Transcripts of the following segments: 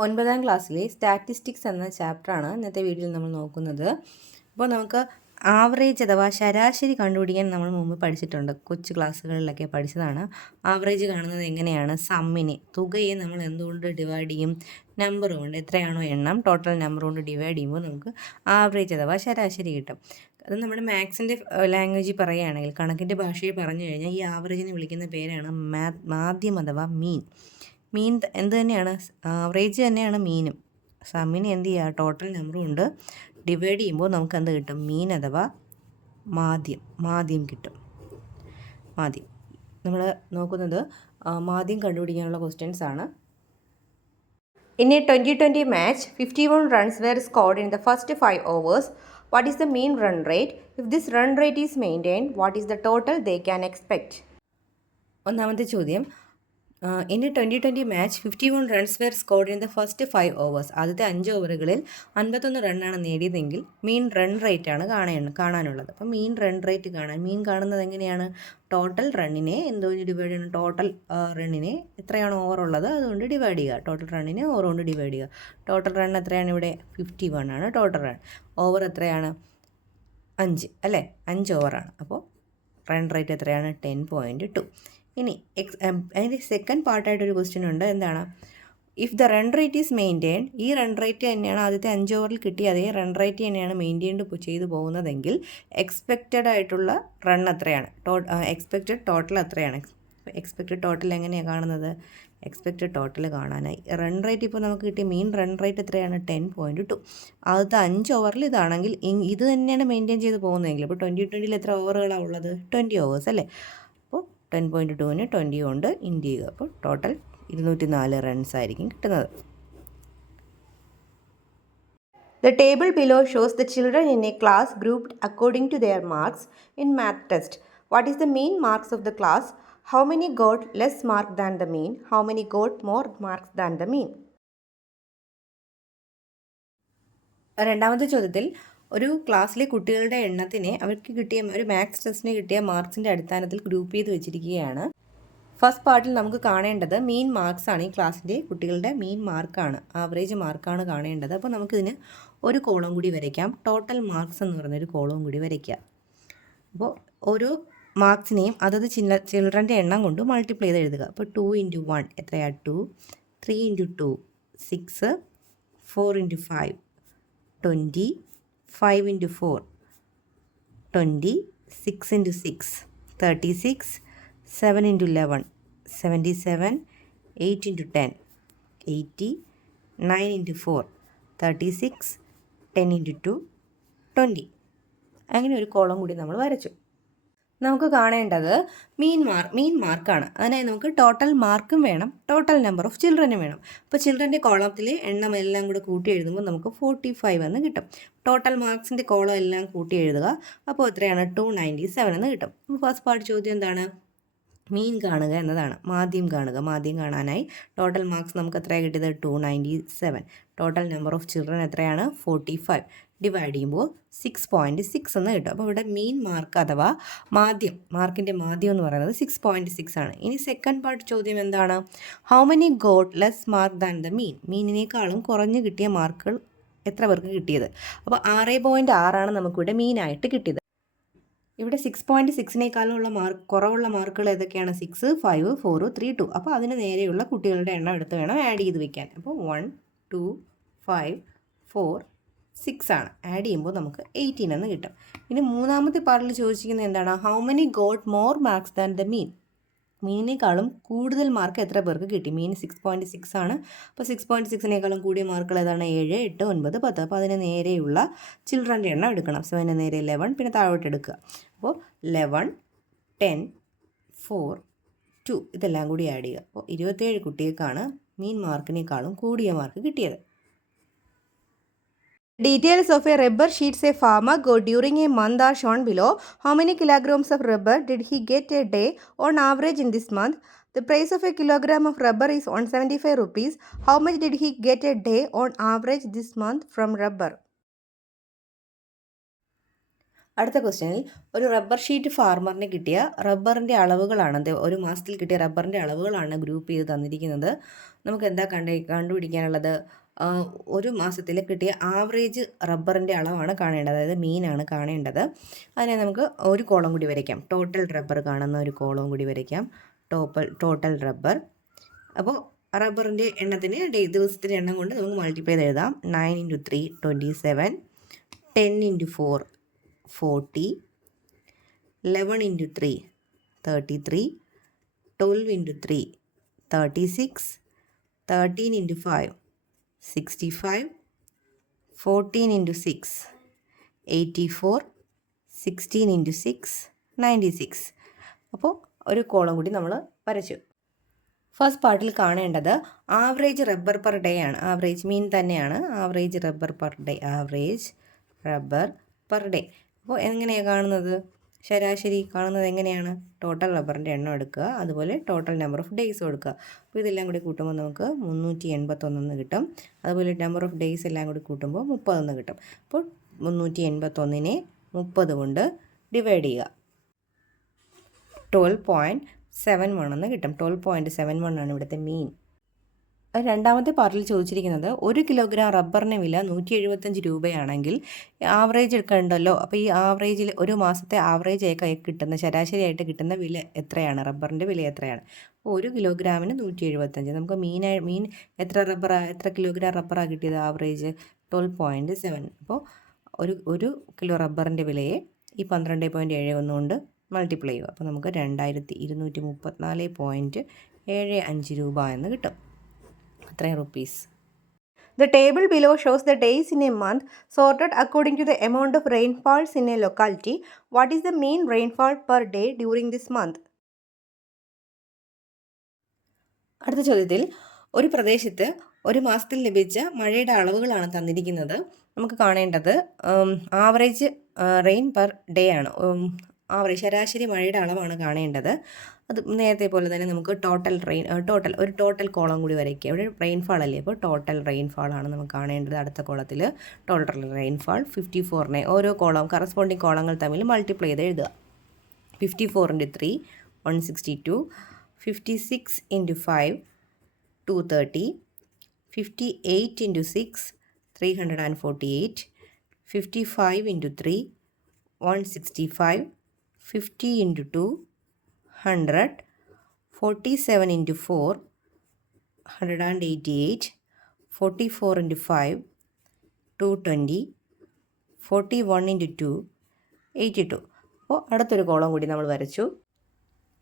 9ാം ക്ലാസ്സിലെ സ്റ്റാറ്റിസ്റ്റിക്സ് എന്ന ചാപ്റ്ററാണ് ഇന്നത്തെ വീഡിയോയിൽ നമ്മൾ നോക്കുന്നത്. അപ്പോൾ നമുക്ക് ആവറേജ് അഥവാ ശരാശരി കണ്ടുപിടിക്കാൻ നമ്മൾ മുമ്പ് പഠിച്ചിട്ടുണ്ട്. കൊച്ചു ക്ലാസ്സുകളിലൊക്കെ പഠിച്ചതാണ്. ആവറേജ് കാണുന്നത് എങ്ങനെയാണ്? സമ്മിനെ, തുകയെ നമ്മൾ എന്തുകൊണ്ട് ഡിവൈഡ് ചെയ്യും? നമ്പർ കൊണ്ട്, എത്രയാണോ എണ്ണം ടോട്ടൽ നമ്പർ കൊണ്ട് ഡിവൈഡ് ചെയ്യുമ്പോൾ നമുക്ക് ആവറേജ് അഥവാ ശരാശരി കിട്ടും. അത് നമ്മുടെ മാത്സിൻ്റെ ലാംഗ്വേജിൽ പറയുകയാണെങ്കിൽ, കണക്കിൻ്റെ ഭാഷയിൽ പറഞ്ഞു കഴിഞ്ഞാൽ ഈ ആവറേജിനെ വിളിക്കുന്ന പേരാണ് മാധ്യം അഥവാ മീൻ. മീൻ എന്ത് തന്നെയാണ്? ആവറേജ് തന്നെയാണ് മീനും. സമ്മിന് എന്ത് ചെയ്യുക? ടോട്ടൽ നമ്പറും ഉണ്ട്. ഡിവൈഡ് ചെയ്യുമ്പോൾ നമുക്ക് എന്ത് കിട്ടും? മീൻ അഥവാ മാധ്യം കിട്ടും. മാധ്യം നമ്മൾ നോക്കുന്നത് മാധ്യം കണ്ടുപിടിക്കാനുള്ള ക്വസ്റ്റ്യൻസ് ആണ്. In a 2020 match, 51 runs were scored in the first 5 overs. What is the mean run rate? If this run rate is maintained, what is the total they can expect? ഒന്നാമത്തെ ചോദ്യം, in 2020 match 51 runs were scored in the first 5 overs. ആദ്യത്തെ 5 ഓവറുകളിൽ 51 റണ്ണാണ് നേടിയതെങ്കിൽ മീൻ run rate ആണ് കാണാനുള്ളത്. അപ്പം മീൻ run rate മീൻ കാണുന്നത് എങ്ങനെയാണ്? Total റണ്ണിനെ എന്തുകൊണ്ട് divide ചെയ്യണം? ടോട്ടൽ റണ്ണിനെ എത്രയാണ് ഓവർ ഉള്ളത് അതുകൊണ്ട് ഡിവൈഡ് ചെയ്യുക. ടോട്ടൽ റണ്ണിനെ ഓവർ കൊണ്ട് ഡിവൈഡ് ചെയ്യുക. ടോട്ടൽ റൺ എത്രയാണ് ഇവിടെ? 51 ആണ് ടോട്ടൽ റൺ. ഓവർ എത്രയാണ്? 5 അല്ലേ? 5 ഓവറാണ്. അപ്പോൾ റൺ റേറ്റ് എത്രയാണ്? 10.2. ഇനി അതിൻ്റെ സെക്കൻഡ് പാർട്ടായിട്ടൊരു ക്വസ്റ്റ്യൻ ഉണ്ട്. എന്താണ്? If the run rate is maintain, ഈ റൺ റേറ്റ് തന്നെയാണ് ആദ്യത്തെ 5 ഓവറിൽ കിട്ടിയ അതേ റൺ റേറ്റ് തന്നെയാണ് മെയിൻറ്റെയിൻ ചെയ്തു പോകുന്നതെങ്കിൽ എക്സ്പെക്റ്റഡ് ആയിട്ടുള്ള റൺ എത്രയാണ്? എക്സ്പെക്റ്റഡ് ടോട്ടൽ എത്രയാണ്? എക്സ്പെക്റ്റഡ് ടോട്ടൽ എങ്ങനെയാണ് കാണുന്നത്? എക്സ്പെക്റ്റഡ് ടോട്ടൽ കാണാനായി റൺ റേറ്റ് ഇപ്പോൾ നമുക്ക് കിട്ടിയ മീൻ റൺ റേറ്റ് എത്രയാണ്? 10.2. ആദ്യത്തെ 5 ഓവറിൽ ഇതാണെങ്കിൽ ഇത് തന്നെയാണ് മെയിൻറ്റെയിൻ ചെയ്ത് പോകുന്നതെങ്കിൽ, ഇപ്പോൾ 2020 എത്ര ഓവറുകളാണ് ഉള്ളത്? 20 ഓവേഴ്സ് അല്ലേ? അപ്പോൾ 10.2ന് 20 കൊണ്ട് ഇൻഡ് ചെയ്യുക. അപ്പോൾ ടോട്ടൽ 204 റൺസ് ആയിരിക്കും കിട്ടുന്നത്. The table below shows the children in a class grouped according to their marks in math test. What is the mean marks of the class? How many got less mark than the mean? How many got more marks than the mean? രണ്ടാമത്തെ ചോദ്യത്തിൽ ഒരു ക്ലാസ്സിലെ കുട്ടികളുടെ എണ്ണത്തിനെ അവർക്ക് കിട്ടിയ ഒരു maths ടെസ്റ്റിന് കിട്ടിയ മാർക്സിൻ്റെ അടിസ്ഥാനത്തിൽ ഗ്രൂപ്പ് ചെയ്ത് വെച്ചിരിക്കുകയാണ്. ഫസ്റ്റ് പാർട്ടിൽ നമുക്ക് കാണേണ്ടത് മീൻ മാർക്സ് ആണ്. ഈ ക്ലാസ്സിൻ്റെ കുട്ടികളുടെ മീൻ മാർക്കാണ്, ആവറേജ് മാർക്കാണ് കാണേണ്ടത്. അപ്പോൾ നമുക്കിതിന് ഒരു കോളം കൂടി വരയ്ക്കാം. ടോട്ടൽ മാർക്സ് എന്ന് പറയുന്നൊരു കോളവും കൂടി വരയ്ക്കാം. അപ്പോൾ ഓരോ മാർക്സിനെയും അതത് ചിൽഡ്രൻ്റെ എണ്ണം കൊണ്ട് മൾട്ടിപ്ലൈ ചെയ്ത് എഴുതുക. അപ്പോൾ 2 × 1 എത്രയാണ്? 2. 3 × 2 6. 4 × 5 20. 5 × 4 20. 6 × 6 36. 7 × 11 77. 8 × 10 80. 9 × 4 36. 10 × 2 20. അങ്ങനെ ഒരു കോളം കൂടി നമ്മൾ വരച്ചു. നമുക്ക് കാണേണ്ടത് മീൻ മാർക്കാണ്. അതിനായി നമുക്ക് ടോട്ടൽ മാർക്കും വേണം, ടോട്ടൽ നമ്പർ ഓഫ് ചിൽഡ്രനും വേണം. അപ്പോൾ ചിൽഡ്രൻ്റെ കോളത്തിലെ എണ്ണം എല്ലാം കൂടെ കൂട്ടി എഴുതുമ്പോൾ നമുക്ക് 45 എന്ന് കിട്ടും. ടോട്ടൽ മാർക്സിൻ്റെ കോളം എല്ലാം കൂട്ടി എഴുതുക. അപ്പോൾ എത്രയാണ്? 297 എന്ന് കിട്ടും. ഫസ്റ്റ് പാർട്ട് ചോദ്യം എന്താണ്? മീൻ കാണുക എന്നതാണ്. മാധ്യം കാണാനായി ടോട്ടൽ മാർക്സ് നമുക്ക് എത്രയാണ് കിട്ടിയത്? 297. ടോട്ടൽ നമ്പർ ഓഫ് ചിൽഡ്രൻ എത്രയാണ്? 45. ഡിവൈഡ് ചെയ്യുമ്പോൾ 6.6 എന്ന് കിട്ടും. അപ്പോൾ ഇവിടെ മീൻ മാർക്ക് അഥവാ മാർക്കിൻ്റെ മാധ്യം എന്ന് പറയുന്നത് 6.6 ആണ്. ഇനി സെക്കൻഡ് പാർട്ട് ചോദ്യം എന്താണ്? How many got less mark than the mean? മീനിനേക്കാളും കുറഞ്ഞ് കിട്ടിയ മാർക്കുകൾ എത്ര പേർക്ക് കിട്ടിയത്? അപ്പോൾ 6.6 നമുക്കിവിടെ മീനായിട്ട് കിട്ടിയത്. ഇവിടെ 6.6നേക്കാളുള്ള കുറവുള്ള മാർക്കുകൾ ഏതൊക്കെയാണ്? 6, 5, 4, 3, 2. അപ്പോൾ അതിന് നേരെയുള്ള കുട്ടികളുടെ എണ്ണം എടുത്ത് വേണം ആഡ് ചെയ്ത് വെക്കാൻ. അപ്പോൾ 1, 2, 5, 4, 6 ആണ്. ആഡ് ചെയ്യുമ്പോൾ നമുക്ക് 18 എന്ന് കിട്ടും. ഇനി മൂന്നാമത്തെ പാർട്ടിൽ ചോദിച്ചിരിക്കുന്നത് എന്താണ്? How many got more marks than the mean? മീനിനേക്കാളും കൂടുതൽ മാർക്ക് എത്ര പേർക്ക് കിട്ടി? മീൻ 6.6 ആണ്. അപ്പോൾ 6.6നേക്കാളും കൂടിയ മാർക്കുകൾ ഏതാണ്? 7, 8, 9, 10. അപ്പോൾ അതിന് നേരെയുള്ള ചിൽഡ്രൻ്റെ എണ്ണം എടുക്കണം. 7ന് നേരെ 11, പിന്നെ താഴോട്ട് എടുക്കുക. അപ്പോൾ 11, 10, 4, 2 ഇതെല്ലാം കൂടി ആഡ് ചെയ്യുക. അപ്പോൾ 27 കുട്ടികൾക്കാണ് മീൻ മാർക്കിനേക്കാളും കൂടിയ മാർക്ക് കിട്ടിയത്. Details of a rubber sheets a farmer got during a month are shown below. How many kilograms of rubber did he get a day on average in this month? The price of a kilogram of rubber is 175 rupees. How much did he get a day on average this month from rubber? അടുത്ത ക്വസ്റ്റ്യനിൽ ഒരു rubber sheet ഫാർമറിന് കിട്ടിയ റബ്ബറിൻ്റെ അളവുകളാണ്, ഒരു മാസത്തിൽ കിട്ടിയ റബ്ബറിൻ്റെ അളവുകളാണ് group ചെയ്ത് തന്നിരിക്കുന്നത്. നമുക്ക് എന്താ കണ്ടുപിടിക്കാനുള്ളത്? ഒരു മാസത്തിൽ കിട്ടിയ ആവറേജ് റബ്ബറിൻ്റെ അളവാണ് കാണേണ്ടത്, അതായത് മീനാണ് കാണേണ്ടത്. അതിനെ നമുക്ക് ഒരു കോളം കൂടി വരയ്ക്കാം. ടോട്ടൽ റബ്ബർ കാണുന്ന ഒരു കോളം കൂടി വരയ്ക്കാം. Total rubber. അപ്പോൾ റബ്ബറിൻ്റെ എണ്ണത്തിന് ദിവസത്തിൻ്റെ എണ്ണം കൊണ്ട് നമുക്ക് മൾട്ടിപ്ലൈ ചെയ്ത് എഴുതാം. 9 × 3 27, 10 × 4 40, 11 × 3 33, 12 × 3 36, 13 × 5 65, 14 × 6 84, 16 × 6 96. അപ്പോൾ ഒരു കോളം കൂടി നമ്മൾ വരച്ചു. ഫസ്റ്റ് പാർട്ടിൽ കാണേണ്ടത് ആവറേജ് റബ്ബർ പെർ ഡേ ആണ്. ആവറേജ് മീൻ തന്നെയാണ്. Average rubber per day. Average rubber per day. അപ്പോൾ എങ്ങനെയാണ് കാണുന്നത്? ശരാശരി കാണുന്നത് എങ്ങനെയാണ്? ടോട്ടൽ റബ്ബറിൻ്റെ എണ്ണം എടുക്കുക, അതുപോലെ ടോട്ടൽ നമ്പർ ഓഫ് ഡേയ്സ് കൊടുക്കുക. അപ്പോൾ ഇതെല്ലാം കൂടി കൂട്ടുമ്പോൾ നമുക്ക് 381 കിട്ടും. അതുപോലെ നമ്പർ ഓഫ് ഡേയ്സ് എല്ലാം കൂടി കൂട്ടുമ്പോൾ 30 കിട്ടും. അപ്പോൾ 381നെ 30 കൊണ്ട് ഡിവൈഡ് ചെയ്യുക. 12.71 എന്ന് കിട്ടും. 12.71 ആണ് ഇവിടുത്തെ മീൻ. രണ്ടാമത്തെ പാർട്ടിൽ ചോദിച്ചിരിക്കുന്നത് 1 കിലോഗ്രാം റബ്ബറിന് വില 175 രൂപയാണെങ്കിൽ ആവറേജ് എടുക്കണ്ടല്ലോ. അപ്പോൾ ഈ ആവറേജിൽ ഒരു മാസത്തെ ആവറേജ് ആയി കിട്ടുന്ന ശരാശരിയായിട്ട് കിട്ടുന്ന വില എത്രയാണ്? റബ്ബറിൻ്റെ വില എത്രയാണ്? അപ്പോൾ 1 കിലോഗ്രാമിന് 175. നമുക്ക് മീൻ എത്ര കിലോഗ്രാം റബ്ബറാണ് കിട്ടിയത്? ആവറേജ് 12.7. അപ്പോൾ ഒരു കിലോ റബ്ബറിൻ്റെ വിലയെ ഈ 12.71 കൊണ്ട് മൾട്ടിപ്ലൈ ചെയ്യുക. അപ്പോൾ നമുക്ക് 2234.75 രൂപ എന്ന് കിട്ടും. അത്രയും rupees. The table below shows the days in a month sorted according to the amount of rainfalls in a locality. What is the mean rainfall per day during this month? അടുത്ത ചോദ്യത്തിൽ ഒരു പ്രദേശത്ത് ഒരു മാസത്തിൽ ലഭിച്ച മഴയുടെ അളവുകളാണ് തന്നിരിക്കുന്നത്. നമുക്ക് കാണേണ്ടത് ആവറേജ് റെയിൻ പെർ ഡേ ആണ്. ശരാശരി മഴയുടെ അളവാണ് കാണേണ്ടത്. അത് നേരത്തെ പോലെ തന്നെ നമുക്ക് ഒരു ടോട്ടൽ കോളം കൂടി വരയ്ക്കുക. ഇവിടെ റെയിൻഫാൾ അല്ലേ, അപ്പോൾ ടോട്ടൽ റെയിൻഫാൾ ആണ് നമുക്ക് കാണേണ്ടത്. അടുത്ത കോളത്തിൽ ടോട്ടൽ റെയിൻഫാൾ 54നെ ഓരോ കറസ്പോണ്ടിങ് കോളങ്ങൾ തമ്മിൽ മൾട്ടിപ്ലൈ ചെയ്ത് എഴുതുക. 54 × 3 162, 56 × 5 230, 58 × 6 348, 55 × 3 165, 50 × 2 100, 47 × 4 188, 44 × 5 220, 41 × 2 82. അപ്പോൾ അടുത്തൊരു കോളം കൂടി നമ്മൾ വരച്ചു.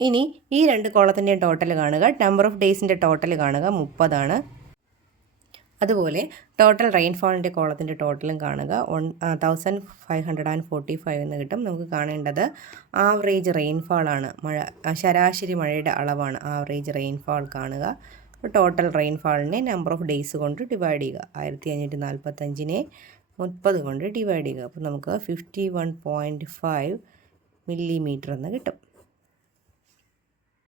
ഇനി ഈ രണ്ട് കോളത്തിൻ്റെയും ടോട്ടൽ കാണുക. നമ്പർ ഓഫ് ഡേയ്സിൻ്റെ ടോട്ടൽ കാണുക, 30 ആണ്. അതുപോലെ ടോട്ടൽ റെയിൻഫാളിൻ്റെ കോളത്തിൻ്റെ ടോട്ടലും കാണുക, 1545 എന്ന് കിട്ടും. നമുക്ക് കാണേണ്ടത് ആവറേജ് റെയിൻഫാളാണ്. ശരാശരി മഴയുടെ അളവാണ് ആവറേജ് റെയിൻഫാൾ കാണുക. ടോട്ടൽ റെയിൻഫാളിനെ നമ്പർ ഓഫ് ഡേയ്സ് കൊണ്ട് ഡിവൈഡ് ചെയ്യുക. 1545നെ 30 കൊണ്ട് ഡിവൈഡ് ചെയ്യുക. അപ്പോൾ നമുക്ക് 51.5 മില്ലിമീറ്റർ എന്ന് കിട്ടും.